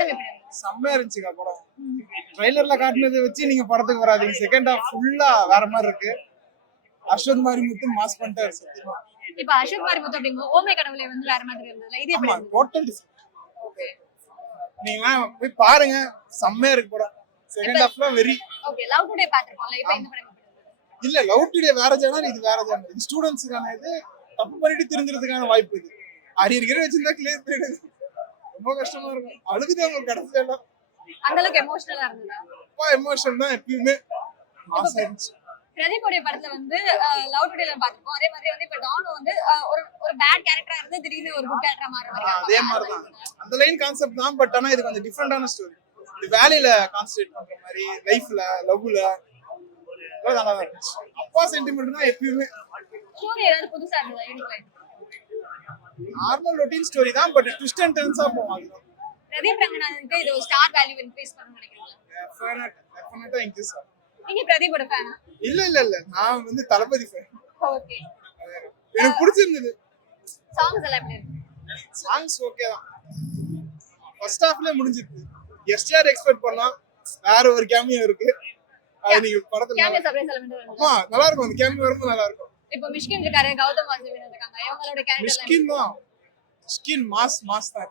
படம் எப்படி இருந்துச்சு? செம்மையா இருந்துச்சுக்கா படம். ட்ரைலர்ல காட்டுனதை வச்சு நீங்க படத்துக்கு வராதீங்க. செகண்ட் ஹாஃப் ஃபுல்லா வேற மாதிரி இருக்கு. அஸ்வத் மாரிமுத்து மாஸ் பண்ணிட்டாரு சத்தியமா. இப்ப அசோக் மாரிமுத்து அப்படிங்கும்போது ஓமை கடவுளை வந்து வேற மாதிரி இருந்ததுல இது எப்படி ஆமா இருந்துச்சு? டோட்டல் நீங்க போய் பாருங்க, செம்மையா இருக்கு படம். செகண்ட் ஹாஃப்ல வெரி ஓகே, லவ் டுடே பாத்துறோம்ல, இப்போ இந்த படம் எப்படி இருந்துச்சு? இல்ல லவ் டுடே வேற ஜானர், இது வேற ஜானர். இது ஸ்டூடெண்ட்ஸ்க்கான இது, தப்பு பண்ணிட்டு திருந்துறதுக்கான வாய்ப்பு இது. அரியர் வச்சிருந்தா கிளியர் பண்ணிடுது. ரொம்ப கஷ்டமா இருக்கும். அழுதுதான் கடைசியா எல்லாம். அந்த அளவுக்கு எமோஷனலா இருந்ததா? எமோஷன் தான் எப்பயுமே மாஸ் ஆயிடுச்சு. பிரதீபோடைய படத்துல வந்து லவ் டுடேல பாத்துப்போம். அதே மாதிரி வந்து இப்ப டானு வந்து ஒரு ஒரு பேட் கேரக்டரா இருந்து திடீர்னு ஒரு குட் கேரக்டரா மாறுற மாதிரி அதே மாதிரிதான் அந்த லைன் கான்செப்ட் தான். பட் ஆனா இது கொஞ்சம் டிஃப்ரெண்டான ஸ்டோரி. இது வேலையில கான்சென்ட்ரேட் பண்ற மாதிரி, லைஃப்ல, லவ்ல நல்லா தான் இருந்துச்சு. அப்பா சென்டிமெண்ட் தான் எப்பயுமே. ஸ்டோரி ஏதாவது புதுசா இருந்ததா? யூனிக்ல நார்மல் ரொட்டீன் ஸ்டோரி தான், பட் ட்விஸ்ட் அண்ட் டர்ன்ஸா போகும். அதுதான் பிரதீப் ரங்கநாதனுக்கு இது ஒரு ஸ்டார் வேல்யூ இன்க்ரீஸ் பண்ணனும்னு நினைக்கிறீங்களா? டெஃபினட்டா இன்க்ரீஸ் ஆகும். நீங்க பிரதீபோட ஃபேனா? இல்ல நான் வந்து தளபதி ஃபேன். ஓகே. எனக்கு பிடிச்சிருந்தது. சாங்ஸ் எல்லாம் எப்படி இருக்கு? சாங்ஸ் ஓகே தான். ஃபர்ஸ்ட் ஹாஃப்ல முடிஞ்சிருக்கு. எஸ்டிஆர் எக்ஸ்பெக்ட் பண்ணலாம். வேற ஒரு கேமியோ இருக்கு. அது நீங்க படத்துல கேமியோ சர்ப்ரைஸ் எலிமெண்ட் வருது. ஆமா நல்லா இருக்கும். அந்த கேமியோ வரும்போது நல்லா இருக்கும். இப்போ மிஷ்கின் இருக்காரு, கௌதம் வாசுதேவன் இருக்காங்க. இவங்களோட கேரக்டர் மிஷ்கின் தான். மிஷ்கின் மாஸ் தான்.